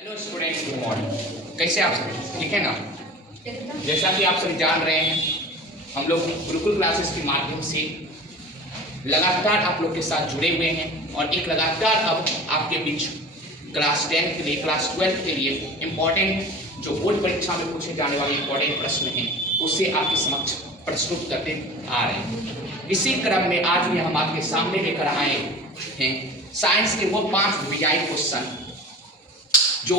Hello students, good morning. कैसे आप सभी ठीक है ना। जैसा कि आप सभी जान रहे हैं, हम लोग गुरुकुल क्लासेस के माध्यम से लगातार आप लोग के साथ जुड़े हुए हैं और एक लगातार अब आपके बीच क्लास 10 के लिए, क्लास 12 के लिए इम्पोर्टेंट जो बोर्ड परीक्षा में पूछे जाने वाले इम्पोर्टेंट प्रश्न हैं उससे आपके समक्ष प्रस्तुत करते आ रहे हैं। इसी क्रम में आज भी हम आपके सामने लेकर आए हैं साइंस के वो 5 वीआई क्वेश्चन जो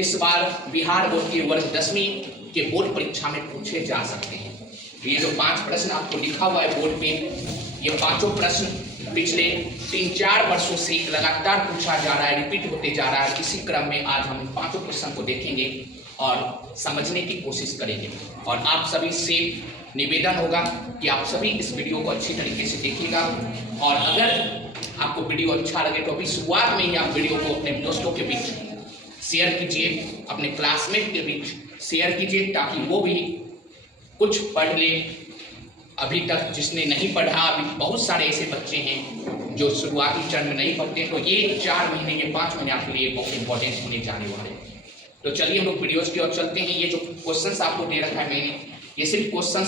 इस बार बिहार बोर्ड के वर्ग 10वीं के बोर्ड परीक्षा में पूछे जा सकते हैं। ये जो 5 प्रश्न आपको लिखा हुआ है बोर्ड पे, ये पांचों प्रश्न पिछले 3-4 वर्षों से लगातार पूछा जा रहा है, रिपीट होते जा रहा है। इसी क्रम में आज हम इन 5 प्रश्न को देखेंगे और समझने की कोशिश करेंगे। और आप सभी से निवेदन होगा कि आप सभी इस वीडियो को अच्छी तरीके से देखिएगा और अगर आपको वीडियो अच्छा लगे तो अभी शुरुआत में ही आप वीडियो को अपने दोस्तों के बीच शेयर कीजिए, अपने क्लासमेट के बीच शेयर कीजिए ताकि वो भी कुछ पढ़ ले। अभी तक जिसने नहीं पढ़ा, अभी बहुत सारे ऐसे बच्चे हैं जो शुरुआती चरण में नहीं पढ़ते, तो ये 4 महीने ये 5 महीने आपके लिए बहुत इंपॉर्टेंट होने जाने वाले हैं। तो चलिए हम लोग वीडियोज की ओर चलते हैं। ये जो क्वेश्चन आपको दे रखा है मैंने, ये सिर्फ क्वेश्चन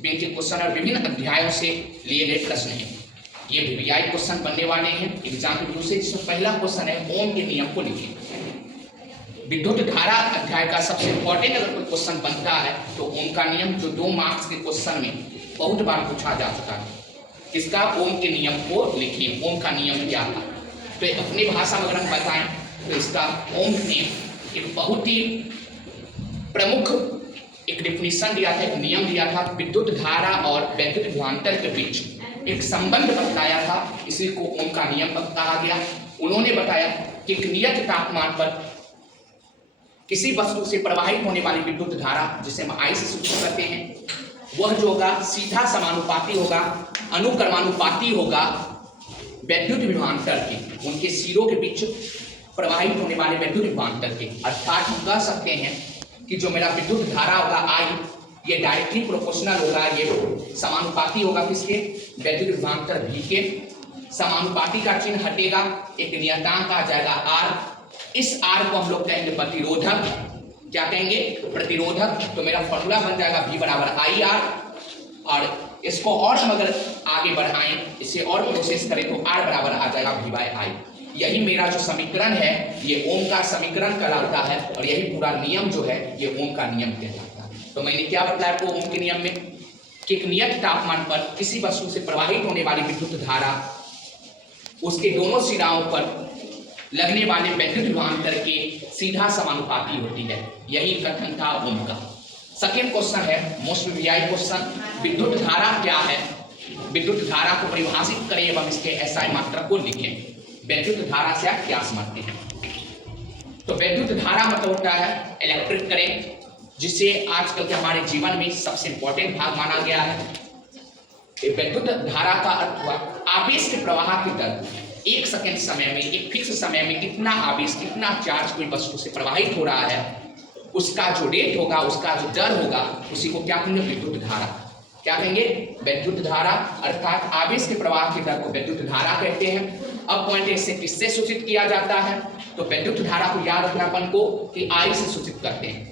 बैंक के क्वेश्चन और विभिन्न अध्यायों से लिए गए प्रश्न हैं। ये वीआई क्वेश्चन बनने वाले हैं एग्जाम के व्यू से। जिसमें पहला क्वेश्चन है ओम के नियम को लिखिए। विद्युत धारा अध्याय का सबसे इंपॉर्टेंट अगर कोई क्वेश्चन बनता है तो ओम का नियम, जो 2 मार्क्स के क्वेश्चन में बहुत बार पूछा जा चुका है। इसका ओम के नियम को लिखिए। ओम का नियम क्या था, तो अपनी भाषा में अगर हम बताएं तो इसका ओम ने एक बहुत ही प्रमुख एक डेफिनेशन दिया था, एक नियम दिया था। विद्युत धारा और वैद्युत विभवांतर के बीच एक संबंध बताया था, इसी को ओम का नियम कहा गया। उन्होंने बताया कि एक नियत तापमान पर किसी वस्तु से प्रवाहित होने वाली विद्युत धारा, जिसे हम आई से सूचित करते हैं, वह जो होगा सीधा समानुपाती होगा, अनुक्रमानुपाती होगा वैद्युत विभवांतर के, उनके सिरों के बीच प्रवाहित होने वाले वैद्युत विभवांतर के। अर्थात हम कह सकते हैं कि जो मेरा विद्युत धारा होगा आई, ये डायरेक्टली प्रोपोर्शनल होगा, ये समानुपाती होगा किसके, वैद्युत विभवांतर भी के। समानुपाती का चिन्ह हटेगा, एक नियतांक आ जाएगा आर। इस आर को हम लोग कहेंगे प्रतिरोधक। क्या कहेंगे, प्रतिरोधक। तो मेरा फॉर्मूला बन जाएगा V बराबर आई आर। और इसको और हम अगर आगे बढ़ाएं, इसे और प्रोसेस करें तो R बराबर आ जाएगा V बाय आई। यही मेरा जो समीकरण है ये ओम का समीकरण कहलाता है और यही पूरा नियम जो है ये ओम का नियम कहलाता है। तो मैंने क्या बताया आपको ओम के नियम में कि एक नियत तापमान पर किसी वस्तु से प्रवाहित होने वाली विद्युत धारा उसके दोनों सिराओं पर लगने वाले वैद्युत विभवांतर के सीधा समानुपाती होती है। यही कथन था ओम का। सेकेंड क्वेश्चन है मोस्ट वीआई क्वेश्चन, विद्युत धारा क्या है। विद्युत धारा को परिभाषित करें एवं इसके एसआई मात्रक को लिखें। वैद्युत धारा से आप क्या समझते हैं। तो वैद्युत धारा मतलब होता है इलेक्ट्रिक करंट, जिसे आजकल के हमारे जीवन में सबसे इंपॉर्टेंट भाग माना गया है। वैद्युत धारा का अर्थ हुआ आवेश के प्रवाह की दर। 1 सेकेंड समय में, एक फिक्स समय में कितना आवेश, कितना चार्ज कोई वस्तु से प्रवाहित हो रहा है, उसका जो रेट होगा, उसका जो दर होगा, उसी को क्या कहेंगे, विद्युत धारा। क्या कहेंगे, विद्युत धारा। अर्थात आवेश के प्रवाह की दर को विद्युत धारा कहते हैं। अब पॉइंट इससे किससे सूचित किया जाता है, तो विद्युत धारा को याद रखना अपन को कि आई से सूचित करते हैं।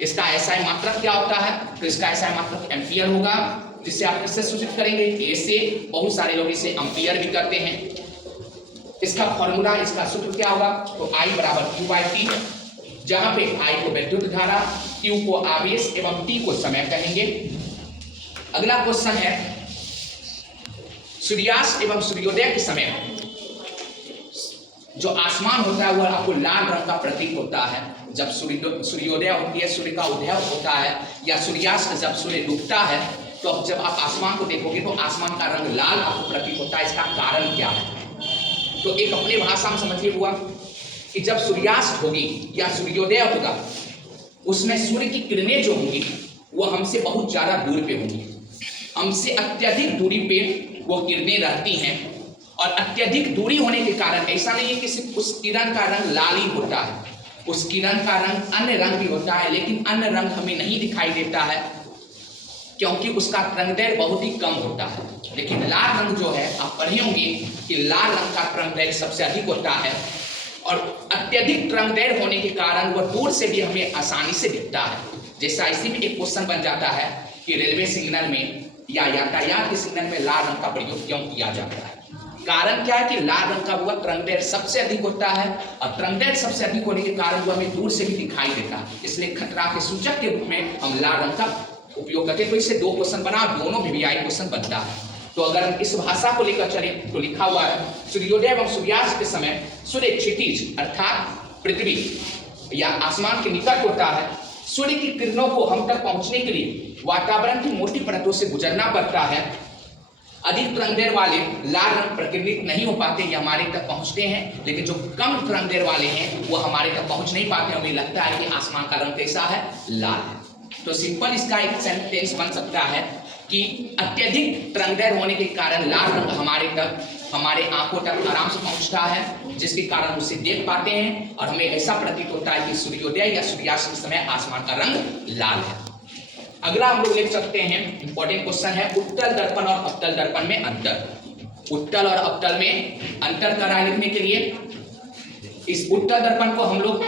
इसका एसआई मात्रक क्या होता है, तो इसका एसआई मात्रक एम्पियर होगा, जिससे आप किससे सूचित करेंगे, ए से। बहुत सारे लोग इसे एम्पियर भी करते हैं। इसका फॉर्मूला, इसका सूत्र क्या होगा, तो I बराबर Q बाई टी, जहां पे I को विद्युत धारा, Q को आवेश एवं T को समय कहेंगे। अगला क्वेश्चन है सूर्यास्त एवं सूर्योदय के समय जो आसमान होता है वह आपको लाल रंग का प्रतीक होता है। जब सूर्योदय होती है, सूर्य का उदय होता है, या सूर्यास्त जब सूर्य डूबता है, तो जब आप आसमान को देखोगे तो आसमान का रंग लाल आपको प्रतीत होता है। इसका कारण क्या है, तो एक अपने भाषा में समझिए हुआ कि जब सूर्यास्त होगी या सूर्योदय होगा, उसमें सूर्य की किरणें जो होंगी वो हमसे बहुत ज्यादा दूर पे होंगी। हमसे अत्यधिक दूरी पे वो किरणें रहती हैं और अत्यधिक दूरी होने के कारण ऐसा नहीं है कि सिर्फ उस किरण का रंग लाल ही होता है, उस किरण का रंग अन्य रंग भी होता है, लेकिन अन्य रंग हमें नहीं दिखाई देता है क्योंकि उसका तरंगदैर्घ्य बहुत ही कम होता है। लेकिन लाल रंग जो है, आप पढ़े होंगे कि लाल रंग का तरंगदैर्घ्य सबसे अधिक होता है और अत्यधिक रंगदैर होने के कारण वह दूर से भी हमें आसानी से दिखता है। जैसा इसी में एक क्वेश्चन बन जाता है कि रेलवे सिग्नल में या यातायात के सिग्नल में लाल रंग का प्रयोग क्यों किया जाता है। कारण क्या है कि लाल रंग का वह तरंगदैर्घ्य सबसे अधिक होता है और तरंगदैर्घ्य सबसे अधिक होने के कारण वह हमें दूर से भी दिखाई देता है, इसलिए खतरा के सूचक के रूप में हम लाल रंग का उपयोग करते हैं। तो इससे दो क्वेश्चन बना, दोनों VVI क्वेश्चन बनता है। तो अगर हम इस भाषा को लेकर चले तो लिखा हुआ है सूर्योदय एवं सूर्यास्त के समय सूर्य क्षितिज अर्थात पृथ्वी या आसमान के निकट होता है। सूर्य की किरणों को हम तक पहुंचने के लिए वातावरण की मोटी परतों से गुजरना पड़ता है। अधिक तरंगदैर्घ्य वाले लाल रंग प्रकिरणित नहीं हो पाते, ये हमारे तक पहुंचते हैं, लेकिन जो कम तरंगदैर्घ्य वाले हैं वो हमारे तक पहुंच नहीं पाते। हमें लगता है कि आसमान का रंग कैसा है, लाल है। तो सिंपल इसका एक सेंटेंस बन सकता है कि अत्यधिक तरंगदैर्घ्य होने के कारण लाल रंग हमारे आंखों तक आराम से पहुंचता है, जिसके कारण उसे देख पाते हैं और हमें ऐसा प्रतीत होता है कि सूर्योदय या सूर्यास्त के समय आसमान का रंग लाल है। अगला हम लोग लिख सकते हैं, इंपॉर्टेंट क्वेश्चन है, उत्तल दर्पण और अवतल दर्पण में अंतर। उत्तल और अवतल में अंतर करा लिखने के लिए इस उत्तल दर्पण को हम लोग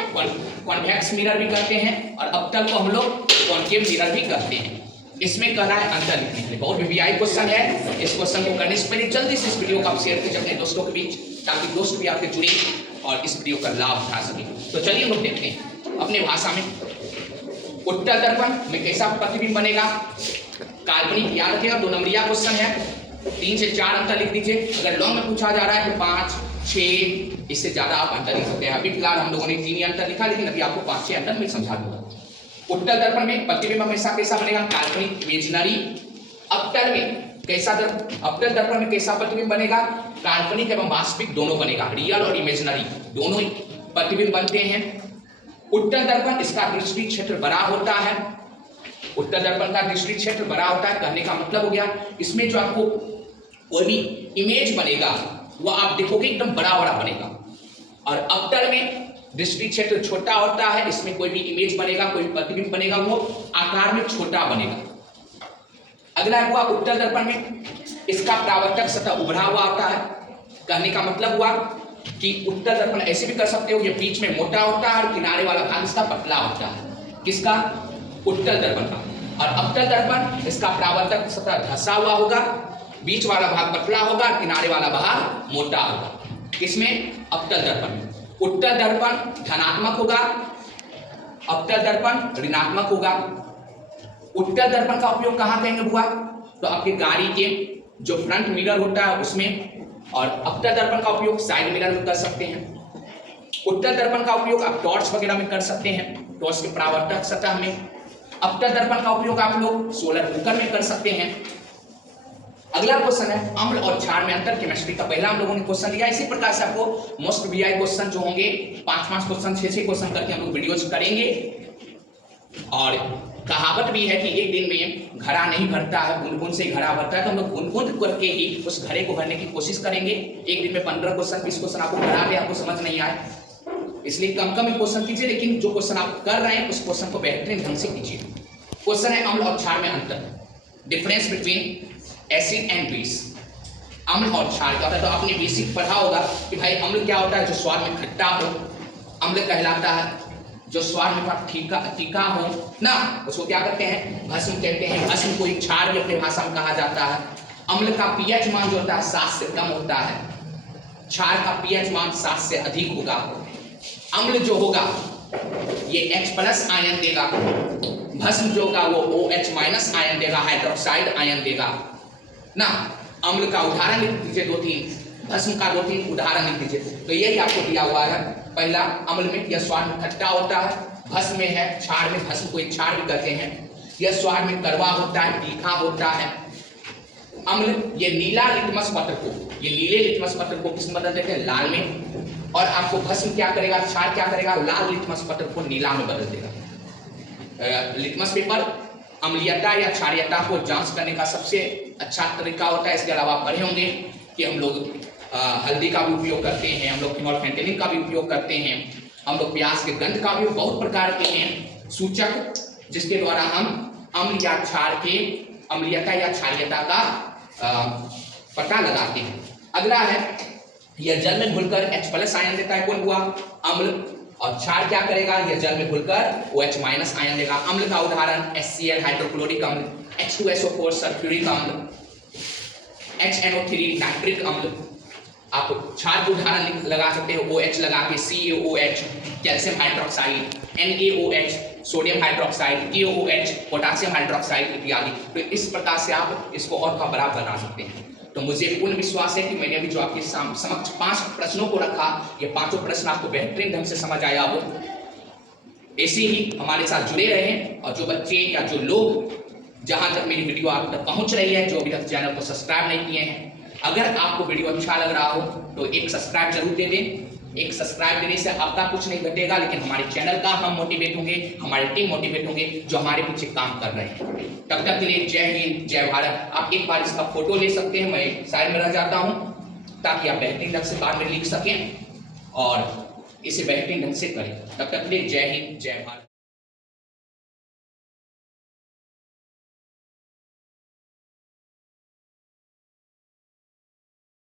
कॉन्वेक्स मिरर भी करते हैं और अवतल को हम लोग कॉन्केव मिरर भी करते हैं। इसमें करा है अंतर लिखने के लिए। बहुत VVI क्वेश्चन है। इस क्वेश्चन को करने से पहले जल्दी से इस वीडियो को आप शेयर कीजिए अपने दोस्तों के बीच, ताकि दोस्त भी आपके जुड़े और इस वीडियो का लाभ उठा सके। तो चलिए हम लोग देखते हैं अपने भाषा में उत्तल दर्पण में कैसा प्रतिबिंब बनेगा। काल्पनिक याद रखिएगा, 2 नंबरिया क्वेश्चन है, 3 से 4 अंतर लिख दीजिए। अगर लॉन्ग में पूछा जा रहा है तो 5, 6, इससे ज्यादा आप अंतर लिख सकते हैं। अभी फिलहाल हम लोगों ने 3 ही अंतर लिखा, लेकिन अभी आपको 5-6 अंतर मैं समझा दूंगा। उत्तल दर्पण में प्रतिबिंब हमेशा कैसा बनेगा, काल्पनिक इमेजिनरी। अवतल में कैसा अवतल दर्पण में कैसा प्रतिबिंब बनेगा, काल्पनिक एवं वास्तविक दोनों बनेगा, रियल और इमेजिनरी दोनों ही प्रतिबिंब बनते हैं। उत्तल दर्पण इसका दृष्टि क्षेत्र बड़ा होता है। उत्तल दर्पण का दृष्टि क्षेत्र बड़ा होता है, कहने का मतलब हो गया इसमें जो आपको कोई भी इमेज बनेगा वो आप देखोगे एकदम बड़ा बड़ा बनेगा। और अवतल में दृष्टि क्षेत्र छोटा होता है, इसमें कोई भी इमेज बनेगा, कोई प्रतिबिंब बनेगा वो आकार में छोटा बनेगा। अगला हुआ उत्तल दर्पण में इसका परावर्तक सतह उभरा हुआ आता है। कहने का मतलब हुआ कि उत्तल दर्पण ऐसे भी कर सकते हो, ये बीच में मोटा होता है और किनारे वाला भाग इसका पतला होता है, किसका, उत्तल दर्पण का। और अवतल दर्पण इसका परावर्तक सतह धंसा हुआ होगा, बीच वाला भाग पतला होगा, किनारे वाला भाग मोटा होगा, किसमें, अवतल दर्पण में। उत्तल दर्पण धनात्मक होगा, अवतल दर्पण ऋणात्मक होगा। उत्तल दर्पण का उपयोग कहाँ करेंगे बुआ, तो आपके गाड़ी के जो फ्रंट मिरर होता है उसमें, और अवतल दर्पण का उपयोग साइड मिरर में कर सकते हैं। उत्तल दर्पण का उपयोग आप टॉर्च वगैरह में कर सकते हैं, टॉर्च के परावर्तक सतह में। अवतल दर्पण का उपयोग आप लोग सोलर कुकर में कर सकते हैं। अगला क्वेश्चन है अम्ल और क्षार में अंतर, केमिस्ट्री का पहला हम लोगों ने क्वेश्चन लिया। इसी प्रकार से आपको मोस्ट VVI क्वेश्चन जो होंगे 5-5 क्वेश्चन 6-6 क्वेश्चन करके हम लोग वीडियोज करेंगे। और कहावत भी है कि एक दिन में घड़ा नहीं भरता है, बूंद बूंद से घड़ा भरता है। तो हम लोग बूंद बूंद करके ही उस घड़े को भरने की कोशिश करेंगे। एक दिन में 15 क्वेश्चन 20 क्वेश्चन आपको भरा दे, आपको समझ नहीं आए, इसलिए कम कम क्वेश्चन कीजिए, लेकिन जो क्वेश्चन आप कर रहे हैं उस क्वेश्चन को बेहतरीन ढंग से कीजिए। क्वेश्चन है अम्ल और क्षार में अंतर, difference between acid and base. अम्ल और क्षार क्या होता है, तो आपने बेसिक पढ़ा होगा कि भाई अम्ल क्या होता है, जो स्वाद में खट्टा हो, अम्ल कहलाता है। जो स्वाद में तीखा हो ना, उसको क्या कहते हैं, भस्म कहते हैं। भस्म को एक क्षार भी अपने भाषा में कहा जाता है। अम्ल का pH मान जो होता है 7 से कम होता है, क्षार का pH मान 7 से अधिक होगा। अम्ल जो होगा ये H+ आयन देगा, भस्म जो होगा वो OH- आयन देगा, हाइड्रोक्साइड आयन देगा ना। अम्ल का उदाहरण लिख दीजिए 2-3, भस्म का 2-3 उदाहरण लिख दीजिए। तो यही आपको दिया हुआ है। पहला अम्ल में यह स्वाद में खट्टा होता है, भस्म में है क्षार में, भस्म को एक क्षार भी कहते हैं, यह स्वाद में कड़वा होता है, तीखा होता है। अम्ल ये नीला लिटमस पत्र को, ये नीले लिटमस पत्र को किस में बदल देते हैं, लाल में। और आपको भस्म क्या करेगा, क्षार क्या करेगा, लाल लिटमस पत्र को नीला में बदल देगा। लिटमस पेपर अम्लीयता या क्षारीयता को जांच करने का सबसे अच्छा तरीका होता है। इसके अलावा आप पढ़े होंगे कि हम लोग हल्दी का भी उपयोग करते हैं, हम लोग फिनोल्फेंटेनिल का भी उपयोग करते हैं, हम लोग प्याज के गंध का भी, बहुत प्रकार के हैं सूचक जिसके द्वारा हम अम्ल या क्षार के अम्लीयता या क्षारीयता का पता लगाते हैं। अगला है यह जल में घुलकर H प्लस आयन देता है, कौन हुआ? अम्ल। और क्षार क्या करेगा? यह जल में घुलकर OH माइनस आयन देगा। अम्ल का उदाहरण HCl हाइड्रोक्लोरिक अम्ल, H2SO4 सल्फ्यूरिक अम्ल, HNO3 नाइट्रिक अम्ल। आप क्षार के उदाहरण लगा सकते हो, OH लगा के CaOH calcium hydroxide, NaOH sodium hydroxide, KOH potassium hydroxide इत्यादि। तो इस प्रकार से आप इसको और का बड़ा बना सकते हैं। तो मुझे पूर्ण विश्वास है कि मैंने अभी जो आपके समक्ष 5 प्रश्नों को रखा, ये पांचों प्रश्न आपको बेहतरीन ढंग से समझ आया हो। ऐसे ही हमारे साथ जुड़े रहें, और जो बच्चे या जो लोग जहां तक मेरी वीडियो आप तक पहुंच रही है, जो अभी तक चैनल को सब्सक्राइब नहीं किए हैं, अगर आपको वीडियो अच्छा लग रहा हो तो एक सब्सक्राइब जरूर दे दें। एक सब्सक्राइब देने से आपका कुछ नहीं घटेगा, लेकिन हमारे चैनल का हम मोटिवेट होंगे, हमारी टीम मोटिवेट होंगे जो हमारे पीछे काम कर रहे हैं। तब तक के लिए जय हिंद, जय भारत। आप एक बार इसका फोटो ले सकते हैं, मैं साइड में रह जाता हूं ताकि आप बेहतरीन ढंग से बाद में लिख सकें और इसे बेहतरीन ढंग से करें। तब तक के लिए जय हिंद, जय भारत।